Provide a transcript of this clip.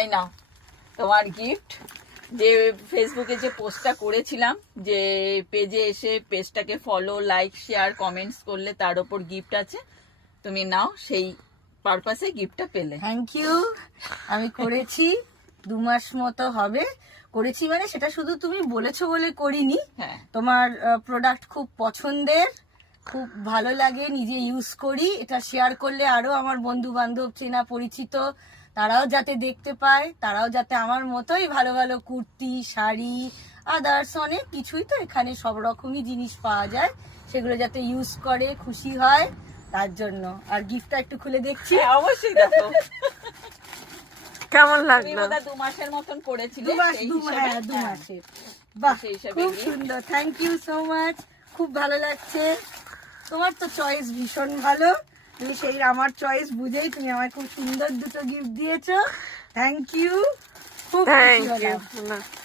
এই নাও তোমার গিফট। যে ফেসবুকে যে পোস্টটা করেছিলাম যে পেজে এসে পেজটাকে ফলো, লাইক, শেয়ার, কমেন্টস করলে তার উপর গিফট আছে, তুমি নাও, সেই পারপাসে গিফটটা পেলে। Thank you. আমি করেছি 2 মাস মতো হবে করেছি, মানে সেটা শুধু তুমি বলেছো বলে করিনি। হ্যাঁ, তোমার প্রোডাক্ট খুব পছন্দের, খুব ভালো লাগে, নিজে ইউজ করি। এটা শেয়ার করলে আরো আমার বন্ধু বান্ধব, চেনা পরিচিত, তারাও যাতে দেখতে পায়, তারাও যাতে আমার মতোই ভালো ভালো কুর্তি, শাড়ি, আদার্স অনেক কিছুই তো এখানে সব রকমই জিনিস পাওয়া যায়, সেগুলো যাতে ইউজ করে, খুশি হয়, তার জন্য। আর গিফটটা একটু খুলে দেখছি। হ্যাঁ, অবশ্যই দেখো। কেমন তুমি লাগলো? বোধহয় 2 মাসের মতন করেছিলে, 2 মাস, সেই 2 হিসাবে। হ্যাঁ 2 মাসের। বাহ, সেই হিসাবে খুব gift। সুন্দর, থ্যাংক ইউ সো মাচ। খুব ভালো লাগছে। তোমার তো চয়েস ভীষণ ভালো, তুমি সেই আমার চয়েস বুঝেই তুমি আমায় খুব সুন্দর দুটো গিফট দিয়েছো। থ্যাংক ইউ, খুব খুশি থ্যাংক হলাম। ইউ।